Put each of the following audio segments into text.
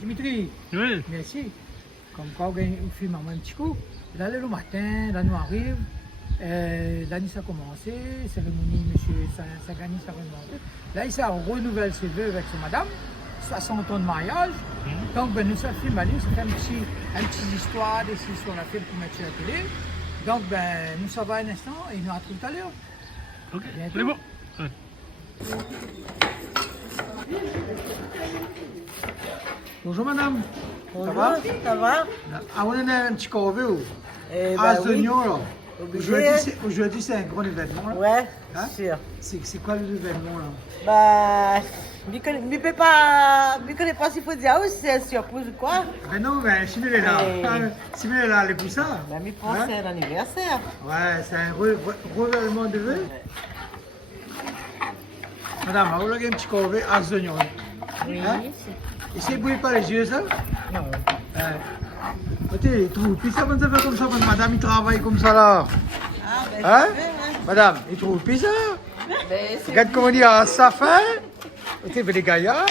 Dimitri, Oui. merci. Comme quoi, on filme un petit coup. Là, le matin, là, nous arrive. L'année, ça a commencé. Cérémonie, monsieur Sagani, ça a commencé. Là, il s'est renouvelle ses vœux avec son madame. 60 ans de mariage. Donc, ben, nous, ça filme à lui. Ça fait un petit histoire, des histoires qu'on a fait pour mettre sur la télé. Donc, ben, nous, ça va un instant et nous retrouvons tout à l'heure. Ok, Bientôt. c'est bon. Ouais. Bonjour, madame. Bonjour, Ça va? Ça va? Ah, on a un petit corvée. Eh Ah, ben ce oui. là. Obligé. Aujourd'hui, c'est un grand événement. Là. Ouais, Hein? sûr. C'est quoi l'événement là? Bah, je peux pas s'il faut dire, oui, c'est une surprise ou quoi. Ben non, ben Simil est là. Hey. Simil est là, elle est pour ça. Bah, mais pour c'est un anniversaire. Ouais, c'est un renouvellement de vœux. Madame, vous avez un petit corvée à ce là. Oui. Hein? Et c'est bouillé pas les yeux, ça? Non. Écoutez, il trouve plus ça, ça fait comme ça, parce que madame, il travaille comme ça là. Ah, ben, Hein? c'est fait, hein. Madame, il trouve plus ça? Ben, c'est Regarde comment il y a sa fin. Écoutez, mais les gaillards.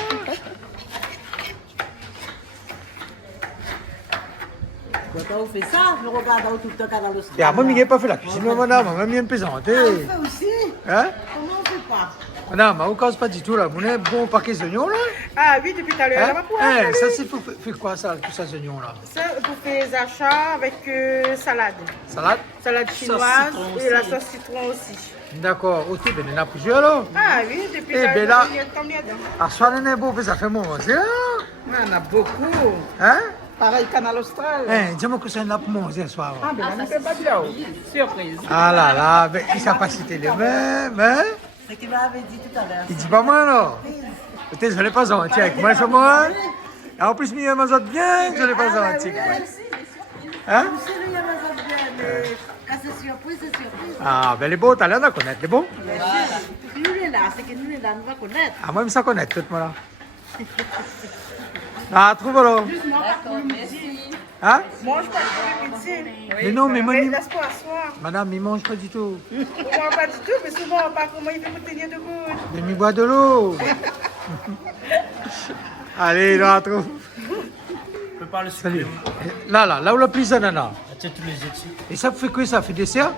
quand on fait ça, je regarde tout le temps dans le Et à moi, il n'a pas fait la cuisine, madame, même il me présenté. Ah, on fait aussi. Hein? Comment on fait pas? Madame, on ne casse pas du tout là. Vous avez un bon paquet d'oignons là? Ah oui, depuis tout à l'heure, Hein? elle va pouvoir Hein, aller. ça, c'est pour faire quoi ça, tout ça, oignons là? Ça, pour faire les achats avec salade. Salade? Salade chinoise et la sauce citron aussi. D'accord, ok, ben il y en a plusieurs là. Ah oui, depuis Eh tout à ben l'heure, là- il y a combien dedans? Ah, soit il y en a un beau, mais ça fait mon manger là. Il y en a beaucoup. Hein? Pareil, Canal Austral. Hein, dis-moi que ça y en a pour manger ce soir. Ah ben là, ne fait pas bien. Surprise. Ah là là, ben il s'est pas cité les mêmes, hein? C'est qu'il m'avait dit tout à l'heure. Il dit pas moi là. Peut-être que je l'ai pas senti avec moi, c'est moi. Et en plus, il m'a bien, je l'ai pas senti. Hein? C'est lui, il m'a dit bien, mais quand c'est surprise, c'est surprise. Ah, ben les beaux, t'as l'air d'en connaître, les bons. Nous, il est là, c'est que nous, il est là, nous va connaître. Ah, moi, je ça connaître, tout moi là. Ah, trouve-le. Hein? Mange pas de pizza. Mais non, mais moi, Mais il- laisse-moi asseoir. madame, il mange pas du tout. On mange pas du tout, mais souvent, pas comment il fait pour tenir debout. Mais il boit de l'eau. Allez, là, trouve. Je peux pas le Salut. supprimer. Là où la prise nana. Tiens, tous les yeux dessus. Et ça fait quoi? Ça fait dessert?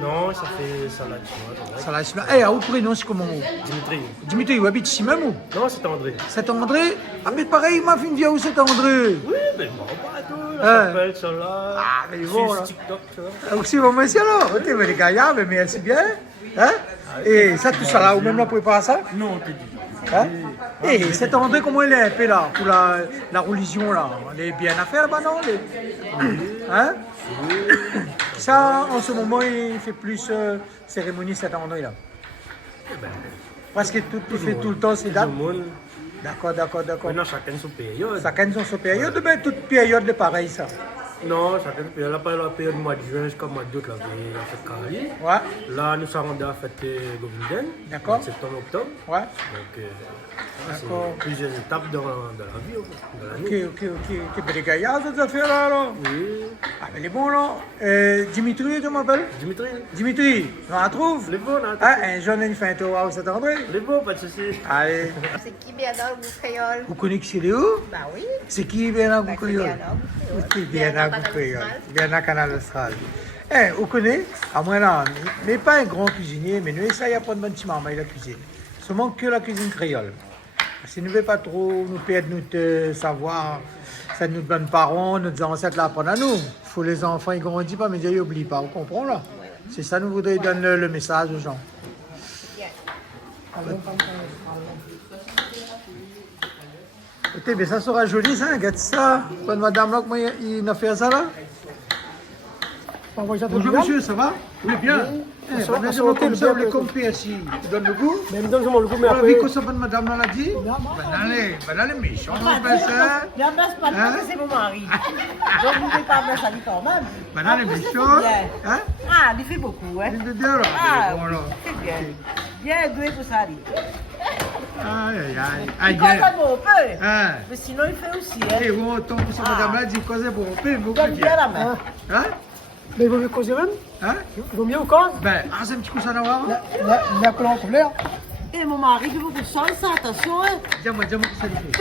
Non, ça fait salade chinoise. Ça l'a. Eh, à où prénom, c'est comment? Dimitri. Dimitri, vous habitez ici même ou? Non, c'est André. Saint-André? Ah, mais pareil, il m'a fait une vieille où Saint-André. Oui, mais bon, pas tout. Ouais. Ça s'appelle ça là. Ah, mais bon, là. TikTok, tu vois. Ah, aussi, bon, monsieur, là. Ok, mais les gars, mais merci bien. Hein? Et ça, tout ça là, ou même là, pour préparer ça? Non, t'es dit. Hein? Et Saint-André, comment il est un peu là, pour la religion là? Elle est bien à faire là-bas, non? Hein? Ça, en ce moment, il fait plus cérémonie Saint-André là. Parce que tout, il fait tout le temps ces Tout dates. le monde. D'accord, d'accord, d'accord. Maintenant, chacun son période. Chacun son période, mais toute période est pareil ça. Non, chacun son période. Là, par la période du mois de juin jusqu'au mois d'août, là, la fête Caralie. Ouais, Là, nous sommes rendus à la fête Govinden. D'accord. Septembre, octobre. ouais. Donc, D'accord. c'est plusieurs étapes dans la vie, dans Ok, l'année. ok. Mais les gars, cette affaire là, alors. Oui. Ah, mais les bons là. Dimitri, tu m'appelles? Dimitri, Dimitri, on la trouve? les bons, là. Ah, un jeune, il fait un tour à Saint-André. Les bons, pas de soucis. Allez. C'est qui Bernard Boucréole? Vous connaissez qui c'est où? Bah oui. C'est qui Bernard Bah, c'est Boucréole? Bernard Boucréole. C'est Bernard Canal Boucréole. Austral. Bernard Canal Austral. Eh, vous connaissez? À moi là, mais pas un grand cuisinier, mais nous essayons d'apprendre un petit marmaille la cuisine. Seulement que la cuisine créole. Si nous ne voulons pas trop nous perdre notre savoir, ça nous donne parents, nos ancêtres l'apprennent à nous. Il faut les enfants, ils grandissent pas, mais ils n'oublient pas. Vous comprenez là? C'est ça, nous voudrions donner le message aux gens. Écoutez, mais ça sera joli ça, regarde ça. Bonne madame là, comment il a fait ça là? Bonjour monsieur, ça va? Oui, bien. Eh, Ça va, bonne ça va, comme ça, bien, vous les bien. compris ici. Tu donnes le goût? Mais me donne le goût, mais On a après. vu que ça, bonne madame là l'a dit? Ben allez, méchant, on fait ça. Il n'y a pas Hein? parce que c'est mon mari. Donc, vous ne pouvez pas mettre ça lui quand même. Ben allez, En plus, méchant. c'est bien. Hein? Ah, il fait beaucoup, hein. Il de bien là. Ah, Bon, là. c'est bien. Bien doué pour ça, lui. Aïe, aïe, aïe. Il connaît bon peu. Hein? Mais sinon, il fait aussi, Et hein. vous, tant que ça, madame là dit, causez pour un peu, beaucoup Donne bien bien. la main. Hein? Mais il vaut mieux causer même. Hein? Il vaut mieux encore. Ben, ah, c'est un petit coup ça d'avoir. La couleur en couleur. Et mon mari, il faut que je change ça, attention, hein. Dis-moi, que c'est le fait.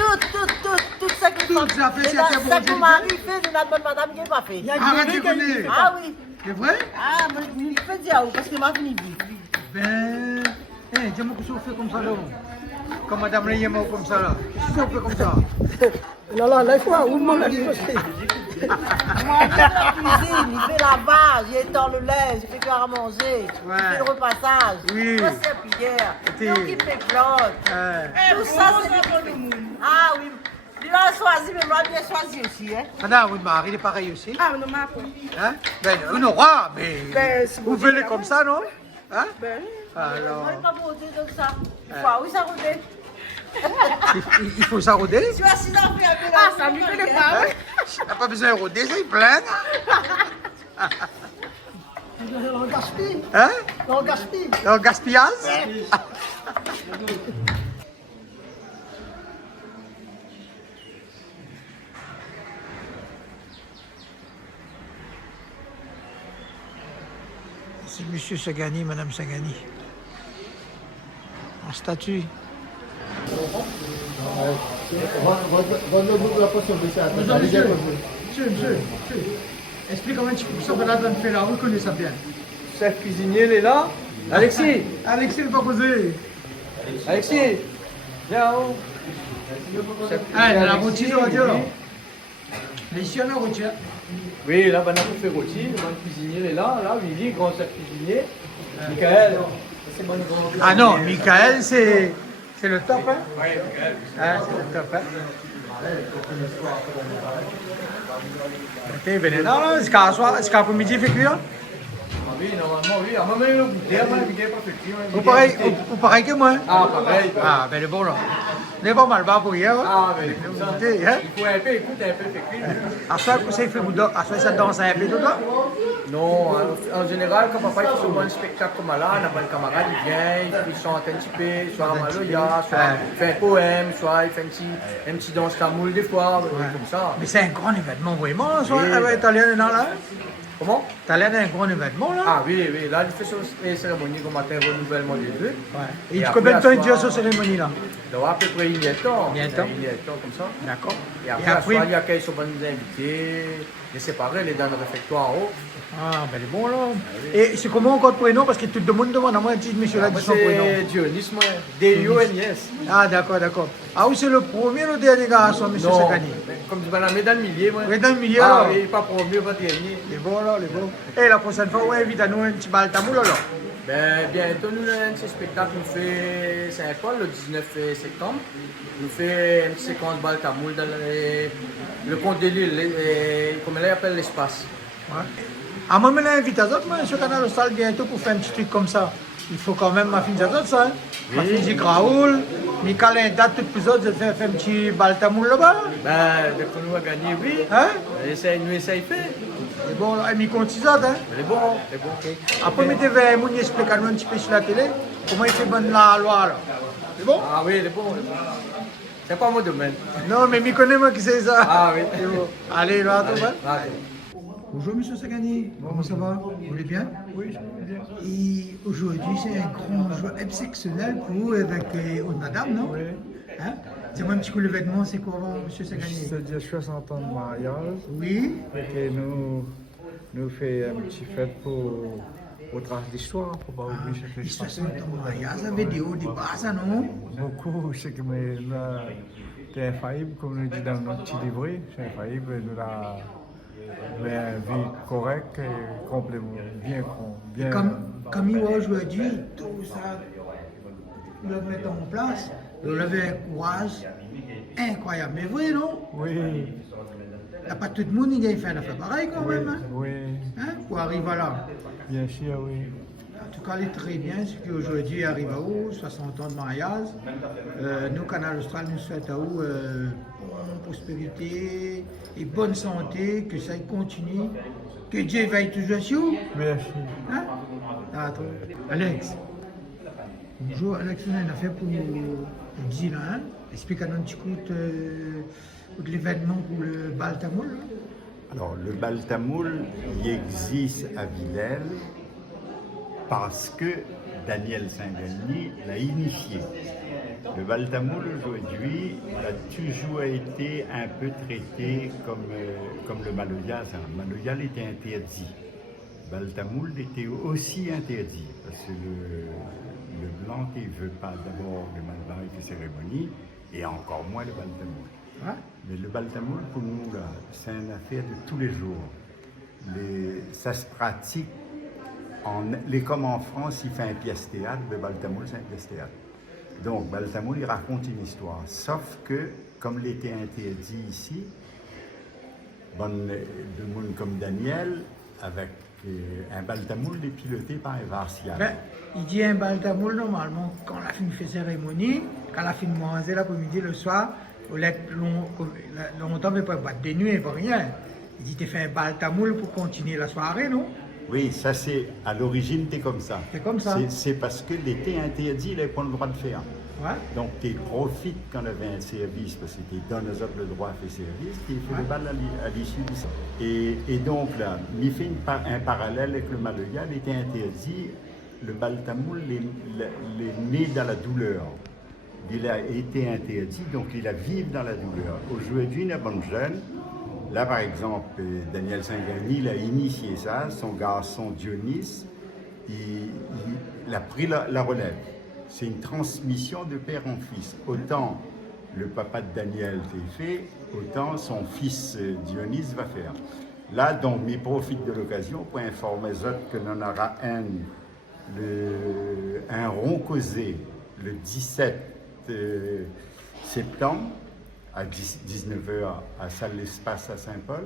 Tout ça que Tout ça fait, c'est ça un bon que mon Dieu. mari fait, c'est la bonne madame qui n'a pas fait. Arrête de connaître. Ah oui. C'est vrai? Ah, mais il peut dire, parce que m'a fini vite. Ben, dis-moi que ça fait comme ça là. Comme madame Léyema comme ça là. Si ça fait comme ça. Là, il faut un roulement là. Moi, je fais la cuisine, il fait la base, il étend le lait, il fait faire à manger, il fait le repassage, Oui. il fait pierre, il occupe les plantes. Tout ça, c'est lui. Ah oui, lui a choisi, mais moi, bien choisi aussi. Hein. Madame, votre mari, il est pareil aussi. Ah, non, ma foi. Hein? Ben, non, mais Ben, c'est vous bon. venez comme ça, non? Hein? Ben, Alors, On n'est pas beau comme ça. Il faut, oui, ça roulait. il faut s'arroder. Tu as 6 ans, fait un peu ah, ça lui connaît pas. Hein? Il n'a pas besoin de rôder, ça, il plaint. On gaspille. Hein? On gaspille. Le gaspillage? C'est Monsieur Sagani, Madame Sagani. En statue. Monsieur. Explique comment tu ça va là dans le fait là, vous connaissez ça bien. Chef cuisinier, il est là. Alexis, Alexis n'est pas posé. Alexis, viens. Ah, la routine, on va dire là. Mais ici, on a la routine. Oui, là, maintenant, on fait rôti. Le bon cuisinier, il est là. Là, Willy, grand chef cuisinier. Michael, c'est mon grand. Ah non, Michael, c'est le top, hein? Oui, Michael. Ah, c'est le top, hein? Ok, venez là, là. Est-ce qu'après-midi, il fait cuire? Ah oui, normalement, oui. À un moment, il a goûté, il n'est pas fait cuire. Ou pareil que moi? Ah, pareil. Ah, ben le bon là. Il est pas mal bas pour hier, hein? Ah, mais comme ça. Goûter, hein? Il faut un peu écouter, un peu fait cuire. À soi, ça fait boudin. À soi, ça danse un peu dedans? Non, en général, quand papa fait souvent un spectacle comme là, on a pas un camarade, il vient, il chante un petit peu, soit un maloya, soit il fait un poème, soit il fait un petit danse tamoul des fois, comme ça. Mais c'est un grand événement, vraiment, là, Oui. t'as l'air dans là? Comment? T'as l'air d'un grand événement, là? Ah oui, oui, là, il fait les cérémonies comme matin, renouvellement des vœux. Ouais. Et après, combien de temps il à dure soir- cette cérémonie, là? Il doit à peu près il y a temps. Il y a un temps. Il y a un temps comme ça. D'accord. Et après, à soir, il y a quelques bonnes invités, les séparés, les dans le réfectoire en haut. Ah, ben, il est bon, là. Et c'est comment encore le prénom? Parce que tout le monde demande à moi, un petit monsieur là, Moi, dit son prénom. c'est Dionys, moi. D-I-O-N-I-S. Ah, d'accord. Ah oui, c'est le premier ou le dernier garçon, monsieur Non, Sagani? comme tu m'as mis dans le milieu, moi. Oui, dans le milieu, Ah là. oui, pas premier, pas dernier. Il est bon, là, il est bon. Et la prochaine fois, ouais, invite à nous un petit bal tamoul, là. Ben, bientôt, nous, un petit spectacle, nous fait Saint-Paul le 19 septembre. Nous fait une petite séquence bal tamoul dans le conte de l'île, comme il appelle l'espace. Ouais. Ah, moi, je l'invite à d'autres, moi, sur Canal Austral, bientôt, pour faire un petit truc comme ça. Il faut quand même ma fille à d'autres, ça. Hein. Ma fille dit Raoul, Michael, date, toutes les autres, je fais un petit bal tamoul là-bas. Ben, dès qu'on nous a gagné, oui. Hein? Nous essaye de faire. C'est bon, là, et mi compte ça, hein. C'est bon, c'est bon. Après, mettez vers mon explique à nous un petit peu sur la télé, comment il fait bonne la loi, là. C'est bon? Ah oui, c'est bon. C'est pas mon domaine. Non, mais mi connais moi qui c'est ça. Ah oui. C'est bon. Allez, là, tout va. Allez. Bonjour Monsieur Sagani, comment ça va? Vous allez bien? Oui, je vais bien. Et aujourd'hui, c'est un grand jour exceptionnel pour vous avec une madame, non? Oui. Hein? Dis-moi un petit coup l'événement, c'est quoi, Monsieur Sagani? C'est déjà 60 ans de mariage. Oui. Et nous faisons un petit fête pour au travers d'histoire, pour pas oublier ce qui Et se passe. 60 ans de mariage, ça veut dire au départ, ça, non? Beaucoup, c'est que là, c'est infaillible, comme nous dit dans notre petit livret, c'est infaillible, nous avons une vie correcte et complètement, bien. Comme il va aujourd'hui, tout ça, nous le mettons en place, nous avons un courage incroyable. Mais vrai, non? Oui, Il n'y a pas tout le monde qui a fait un affaire pareil quand même, hein? oui, Hein? Pour arriver là. bien sûr, oui. En tout cas, il est très bien, ce qu'aujourd'hui arrive à où, 60 ans de mariage. Nous, Canal Austral, nous souhaitons à où bonne prospérité et bonne santé, que ça continue, que Dieu veille toujours sur vous. Merci. Hein? Attends. Alex. Bonjour, Alex, on a une affaire pour dire là, hein? Explique à nous un petit coup de l'événement pour le bal tamoul. Alors, le bal tamoul, il existe à Villers parce que Daniel Saint-Denis l'a initié. Le bal tamoul aujourd'hui a toujours été un peu traité comme le maloya. Le maloya était interdit. Le bal tamoul était aussi interdit parce que le blanc ne veut pas d'abord le malbaï et cérémonie et encore moins le bal tamoul. Ouais. Mais le bal tamoul pour nous là, c'est une affaire de tous les jours. Ça se pratique comme en France, il fait un pièce théâtre, le bal tamoul c'est un pièce théâtre. Donc, bal tamoul, il raconte une histoire. Sauf que, comme il était interdit ici, de monde comme Daniel, avec un bal tamoul est piloté par un varsial. Ben, il dit un bal tamoul normalement, quand la fin fait cérémonie, quand la fin manger l'après-midi, le soir, longtemps, mais pas de nuit, pas rien. Il dit, tu fais un bal tamoul pour continuer la soirée, non? Oui, ça c'est, à l'origine, c'est comme ça. C'est comme ça. C'est parce que l'été interdit, il n'a pas le droit de faire. Ouais. Donc, tu profites quand on avait un service, parce que tu donnes aux autres le droit de faire service, tu fais le bal à l'issue de ça. Et donc là, il fait un parallèle avec le maloya, il était interdit, le bal tamoul est né dans la douleur. Il a été interdit, donc il a vécu dans la douleur. Aujourd'hui, il y a bonne jeune. Là, par exemple, Daniel Saint-Denis, il a initié ça, son garçon Dionys, il a pris la relève. C'est une transmission de père en fils. Autant le papa de Daniel l'a fait, autant son fils Dionys va faire. Là, donc, il profite de l'occasion pour informer les autres que l'on aura un rond causé le 17 septembre à 19h à Salle l'Espace à Saint-Paul.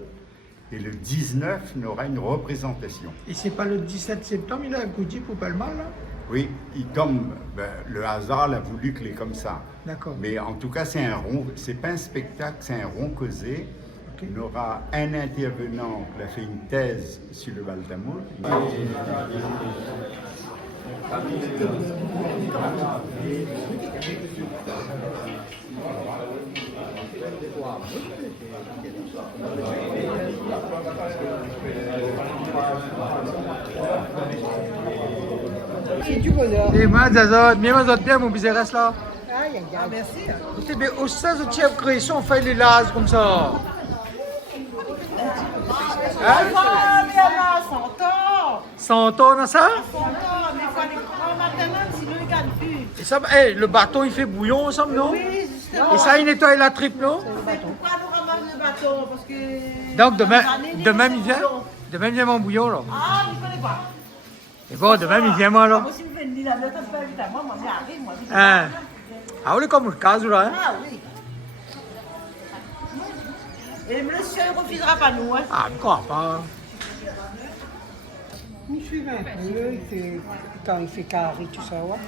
Et le 19, on aura une représentation. Et c'est pas le 17 septembre, il a un coup de pour Palma, là? Oui, il tombe, le hasard l'a voulu qu'il est comme ça. D'accord. Mais en tout cas, c'est un rond, c'est pas un spectacle, c'est un rond causé. Okay. On aura un intervenant qui a fait une thèse sur le bal tamoul. C'est du bonheur. Et moi, Zazot, bien, mon petit reste là. Aïe, aïe, aïe. Ah, merci. Écoutez, mais au sein de cette création, on fait les lasers comme ça. Ah, mais alors, 100 ans. 100 ans dans ça? 100 ans, mais il faut aller prendre maintenant, sinon il ne gagne plus. Et ça, le bâton, il fait bouillon ensemble, non? Oui, justement. Et ça, il nettoie la tripe, non? Mais pourquoi nous ramasse le bâton? Parce que... Donc, demain, il il vient mon bouillon, là. Ah, je ne connais pas. Et bon, demain, il vient moi, là. Moi, si je vais venir là, t'as pas vite à moi, j'arrive, moi. Hein? Ah, on est comme le cas, là, hein? Ah oui. Et le monsieur ne refusera pas nous, hein. Ah, je crois pas. Je suis un peu, quand il fait carré, tout ça, ouais.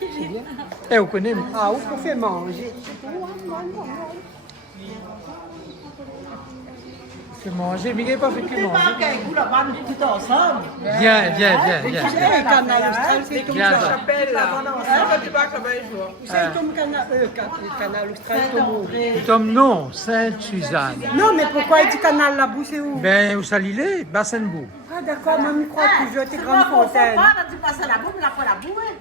C'est bien. Eh, on connaît. Ah, où qu'on fait manger? Fait manger, mais il n'est pas fait que On manger. pas qu'un coup là-bas, nous tous ensemble. Viens. Tu sais, le canal austral, c'est comme Viens, ça. toi. Chapelle, là. Ça fait pas comme un jour. Tu sais, comme le canal austral, comme Tom, non, Sainte-Suzanne. Non, mais pourquoi il dit canal là-bas, c'est où? Ben, où ça l'île est? Bassenbourg. Ah, d'accord, moi, je crois toujours que c'est C'est Grande pas qu'on fait Fontaine. pas, là, tu passes à la boue, la fois la boue, hein.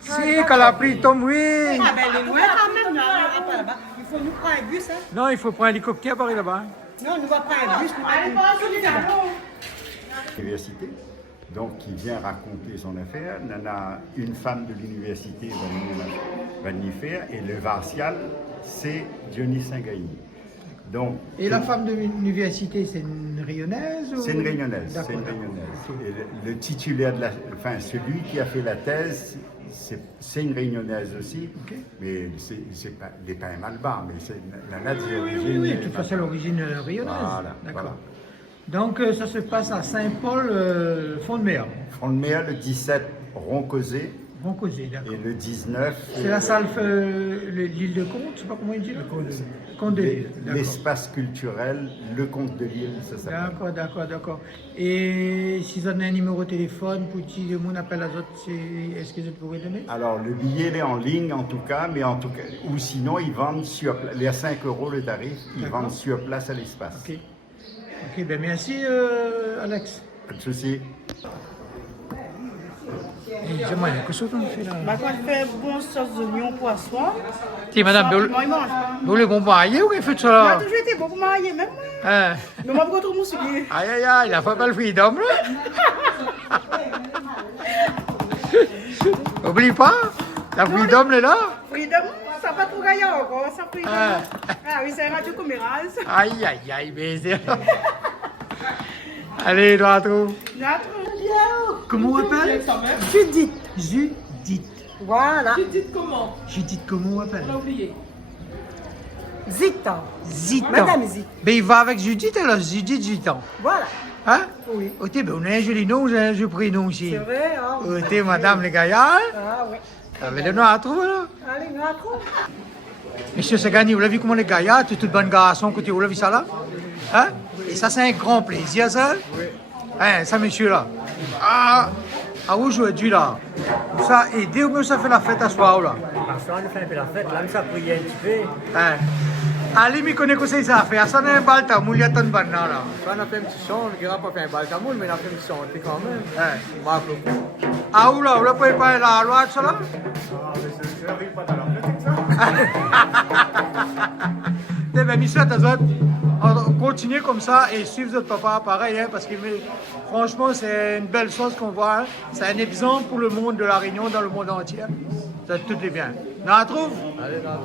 Si, qu'elle a pris Tom, oui. Ah, ben, elle est loin quand même, là, pas là-bas. Il faut nous prendre un bus, hein? Non, il faut prendre un hélicoptère pour aller là-bas. Non, nous va prendre un bus pour Allez, aller. pas sur les tableaux. L'université, donc qui vient raconter son affaire. Il y en a une femme de l'université va venir faire et le Varsial, c'est Dionys Saint-Gaïni. Donc, Et la femme de l'université, c'est une rayonnaise ou... c'est une réunionnaise. C'est D'accord. une réunionnaise. Et le titulaire de enfin celui qui a fait la thèse, c'est une réunionnaise aussi, mais il n'est pas un malbar, mais c'est la nature d'origine. Oui, de toute façon, l'origine rayonnaise. Voilà, D'accord. voilà. Donc, ça se passe à Saint-Paul, Fond de Mer. Front de mer, le 17, Roncausé, Roncosé, d'accord. et le 19, C'est la salle, l'île de Comte, je sais pas comment il dit. Comte de l'île, d'accord. l'espace culturel, le Comte de Lille, ça s'appelle. D'accord. Et si vous avez un numéro de téléphone pour que le monde appelle à autres, est-ce que je pourrais donner? Alors, le billet il est en ligne en tout cas, ou sinon, ils vendent sur place. Les 5 € le tarif, ils D'accord. vendent sur place à l'espace. Ok, ben merci Alex. Pas de souci. J'aimerais que ça qu'on fait là. Bah, quand il fait bon sauce d'oignon poisson, Tiens, madame, moi, il mange pas. vous voulez qu'on marie ou qu'il fait ça Il a là? toujours été beaucoup marié, même moi. Hein? Mais moi, pourquoi tout le monde suit? Aïe aïe aïe, il a fait pas le freedom là. Oublie pas, la freedom est là. Freedom, ça pas trop gaillard encore, ça freedom. Ah. Ah oui, c'est Radio Coméras. Aïe aïe aïe, baiser. Allez, doigt trop. Comment on appelle? Judith. Judith. Voilà. Judith, comment on appelle? Zita. Zita. Madame Zita. Ben il va avec Judith alors, Judith 8 ans. Voilà. Hein? Oui. Ok, ben on a un joli nom, j'ai un joli prénom aussi. C'est vrai, hein? Ok, madame les gaillards. Ah oui. Avec le noir à trouver là. Allez, on a trop. Monsieur Sagani, vous l'avez vu comment les gaillards, tout le bon garçon, côté, vous l'avez vu ça là? Hein? Et ça, c'est un grand plaisir, ça? Oui. Hein, ça, monsieur là. Ah, aujourd'hui là. Ça, et dès que ça fait la fête à soir là. Parce qu'on fait un peu la fête, là, ça prie un petit peu. Hein? Allez, me connaît quoi ça fait. Ça, c'est un baltamoul, il y a tant de bannes là. On a fait un petit son, on ne pas fait un baltamoul, mais on a fait un petit son, quand même. Hein? Marc le coup. Ah, où là, vous l'avez pas la loi, ça là? Eh bien, monsieur, on continue comme ça et suivre votre papa pareil, hein, parce que franchement, c'est une belle chose qu'on voit. Hein. C'est un exemple pour le monde de la Réunion, dans le monde entier. Ça, tout est bien. On la trouve? Allez, là.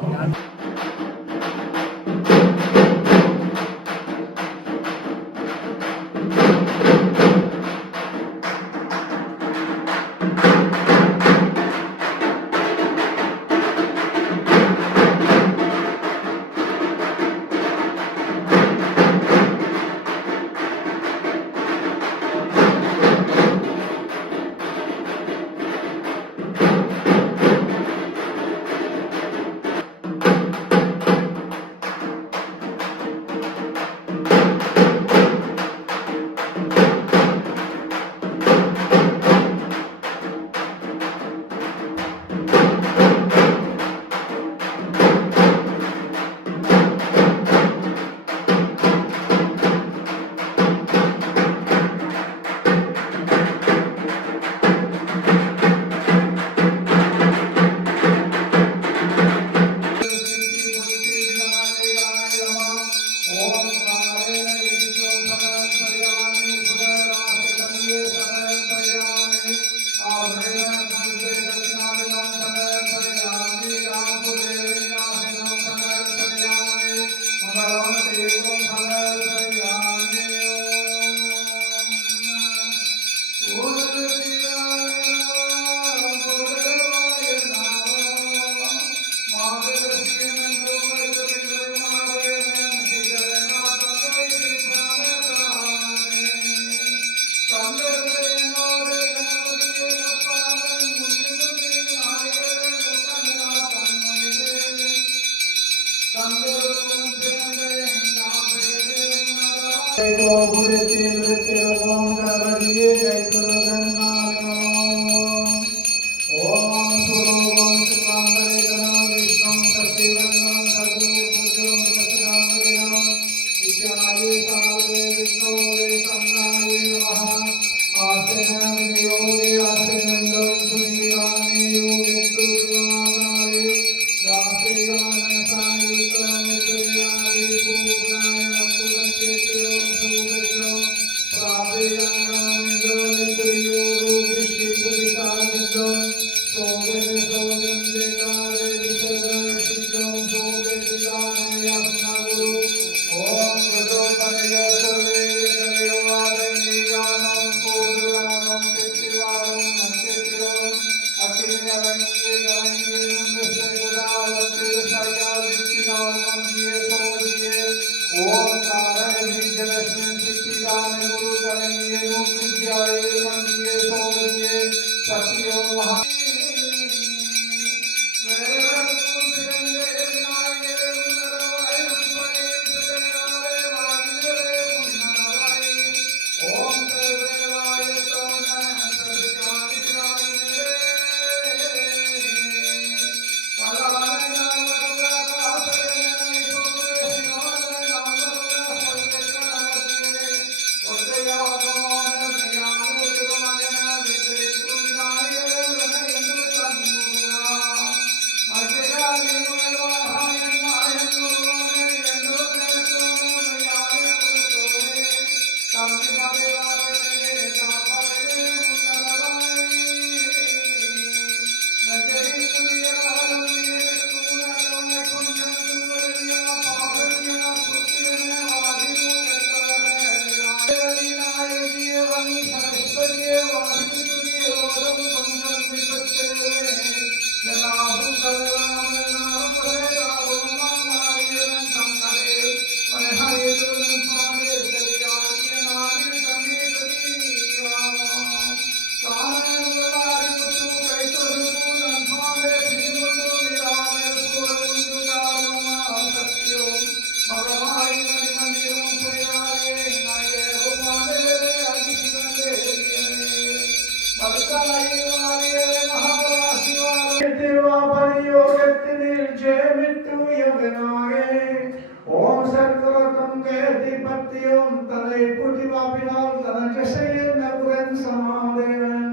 ஓம் சர்க்குரத்தும் கேதிபத்தியும் தலை புதிவாப்பினால் தனக்கு செய்ய புரன் சமாதேவன்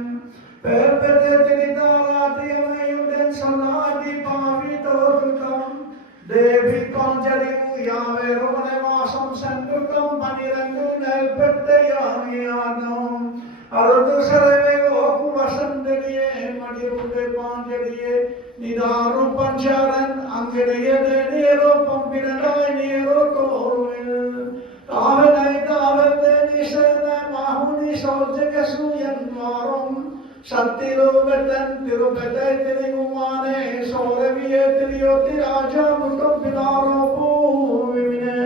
பெருப்பெரு திரிதாராத்தியமையுடன் சொன்னாதி பாவி தோற்றுத்தம் தேவி பாஞ்சலிவு யாவே ரோமனை வாசம் சென்றுட்டம் 12 நெல்பெட்ட யானியானோம் அருது சரவே ஓகு வசந்தடியே மடிவுde பாஞ்சலியே நிதாரு பஞ்சரன் அங்கிடையதே நீரோ பம்பினடாய் நீரோ கோவில் தாவனை தாவத்தே நிசன மாஹுனி சௌஜக சுயன் வாரம் சத்திரோபதன் திருபதை திரிகுமானே சௌரவியே திரியோதி ராஜா முத்தப்பினாரோ பூவிவினே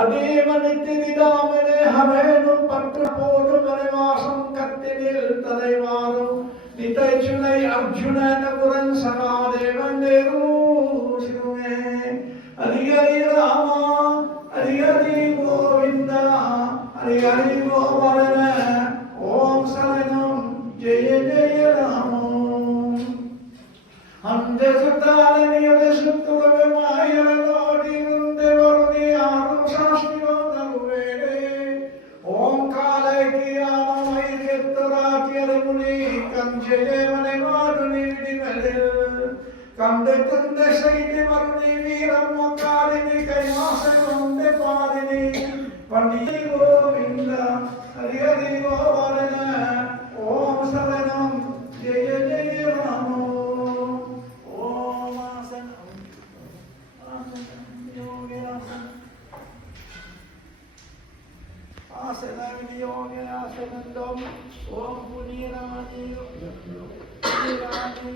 அதேமணி திரிதாமனே ஹமேனு பற்று போடு மறைவாசம் கத்தினில் தலைவாரும் நிதைச்சுனை அர்ஜுனன புரன் சகாதேவன் நேரூசிருமே ஹரிஹரி ராமா ஹரிஹரி கோவிந்தா ஹரிஹரி கோவர்தன ஓம் சரணம் ஜெய ஜெய ராமோ அந்தே சுத்தாலனியதே சுத்துவே மாயலோடி உந்தே வருதி ஆறு சாஸ்திரம் தருவேடே ஓம் காலே கியானமை கெத்துராக்கியரை முனி கஞ்சே மனை மாடுனி விடிவலில் கண்டே துண்டே செய்தி மருணி வீரம் மக்காரினி கைமாசை வந்தே பாரினி பண்டிகை கோவிந்த ஹரி ஹரி கோவர்தன ஓம் சரணம் ஜெய ஜெய ராமோ ஓம் ஆசனம் யோகே ஆசனம் யோகே ஆசனம் ஓம் புனிராணி யோகே புனிராணி